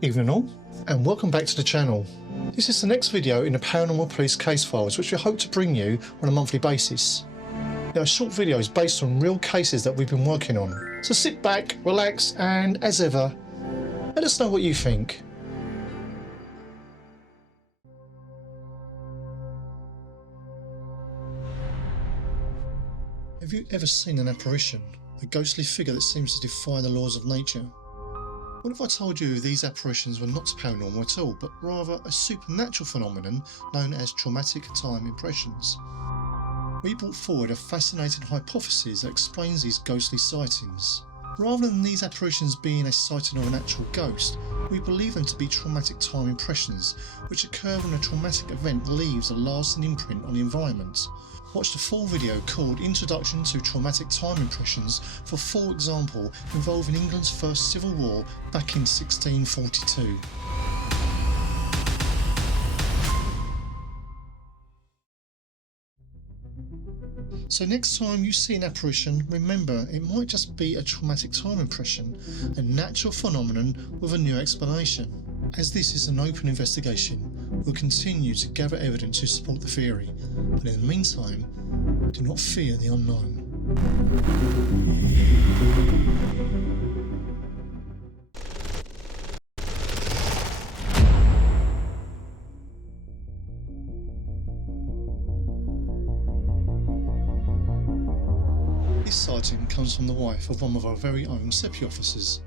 Evening all, and welcome back to the channel. This is the next video in the Paranormal Police Case Files, which we hope to bring you on a monthly basis. They are short videos based on real cases that we've been working on. So sit back, relax, and as ever, let us know what you think. Have you ever seen an apparition? A ghostly figure that seems to defy the laws of nature? What if I told you these apparitions were not paranormal at all, but rather a supernatural phenomenon known as traumatic time impressions? We brought forward a fascinating hypothesis that explains these ghostly sightings. Rather than these apparitions being a sighting of an actual ghost, we believe them to be traumatic time impressions, which occur when a traumatic event leaves a lasting imprint on the environment. Watch the full video called Introduction to Traumatic Time Impressions for full example involving England's first civil war back in 1642. So next time you see an apparition, remember it might just be a traumatic time impression, a natural phenomenon with a new explanation. As this is an open investigation, we'll continue to gather evidence to support the theory, but in the meantime, do not fear the unknown. This sighting comes from the wife of one of our very own SEPI officers.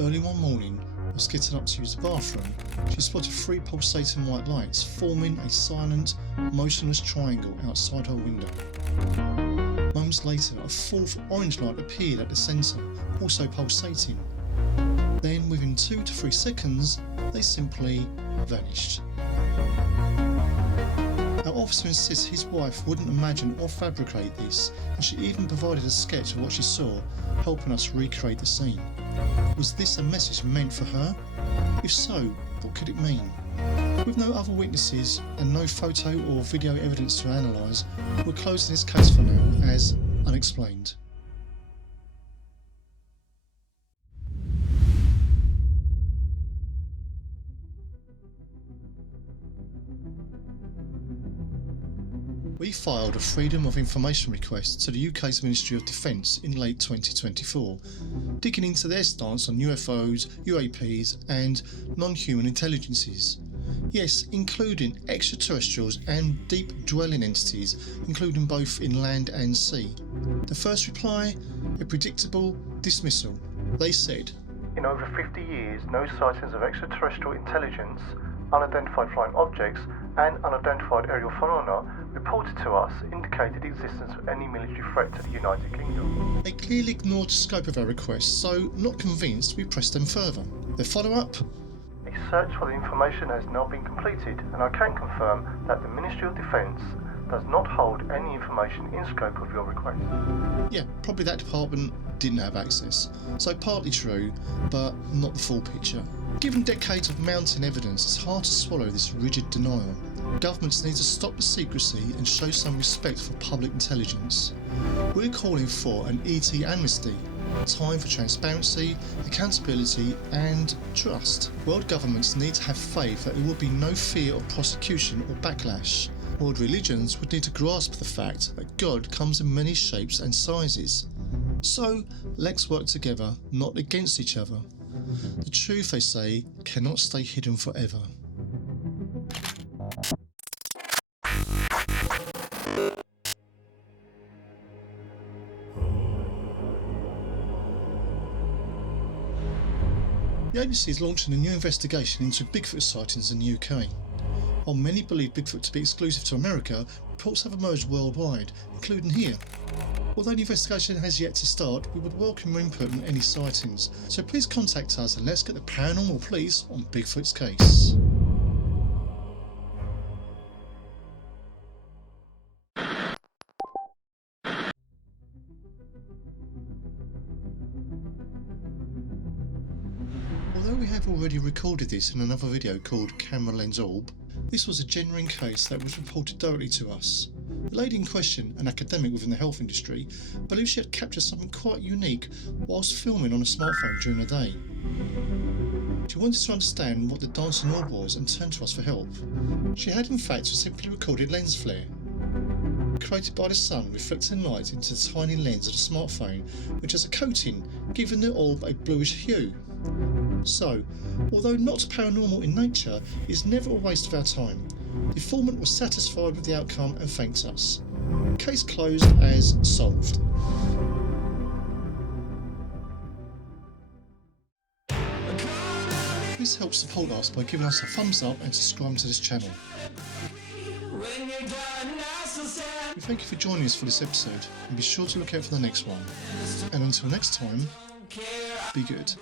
Early one morning, was getting up to use the bathroom, she spotted three pulsating white lights forming a silent, motionless triangle outside her window. Moments later, a fourth orange light appeared at the centre, also pulsating. Then, within 2 to 3 seconds, they simply vanished. Our officer insists his wife wouldn't imagine or fabricate this, and she even provided a sketch of what she saw, helping us recreate the scene. Was this a message meant for her? If so, what could it mean? With no other witnesses and no photo or video evidence to analyse, we're closing this case for now as unexplained. We filed a Freedom of Information request to the UK's Ministry of Defence in late 2024, digging into their stance on UFOs, UAPs and non-human intelligences. Yes, including extraterrestrials and deep dwelling entities, including both in land and sea. The first reply, a predictable dismissal. They said, "In over 50 years, no sightings of extraterrestrial intelligence, unidentified flying objects and unidentified aerial phenomena reported to us indicated the existence of any military threat to the United Kingdom." They clearly ignored the scope of our request, so not convinced we pressed them further. Their follow-up? "A search for the information has now been completed, and I can confirm that the Ministry of Defence does not hold any information in scope of your request." Yeah, probably that department didn't have access. So partly true, but not the full picture. Given decades of mounting evidence, it's hard to swallow this rigid denial. Governments need to stop the secrecy and show some respect for public intelligence. We're calling for an ET amnesty, time for transparency, accountability and trust. World governments need to have faith that there will be no fear of prosecution or backlash. World religions would need to grasp the fact that God comes in many shapes and sizes. So let's work together, not against each other. The truth, they say, cannot stay hidden forever. The agency is launching a new investigation into Bigfoot sightings in the UK. While many believe Bigfoot to be exclusive to America, reports have emerged worldwide, including here. Although the investigation has yet to start, we would welcome your input on any sightings, so please contact us and let's get the Paranormal Police on Bigfoot's case. Although we have already recorded this in another video called Camera Lens Orb, this was a genuine case that was reported directly to us. The lady in question, an academic within the health industry, believed she had captured something quite unique whilst filming on a smartphone during the day. She wanted to understand what the dancing orb was and turned to us for help. She had in fact simply recorded lens flare, created by the sun reflecting light into the tiny lens of the smartphone, which has a coating, giving the orb a bluish hue. So, although not paranormal in nature, it is never a waste of our time. The informant was satisfied with the outcome and thanked us. Case closed as solved. Please help support us by giving us a thumbs up and subscribing to this channel. We thank you for joining us for this episode, and be sure to look out for the next one. And until next time, be good.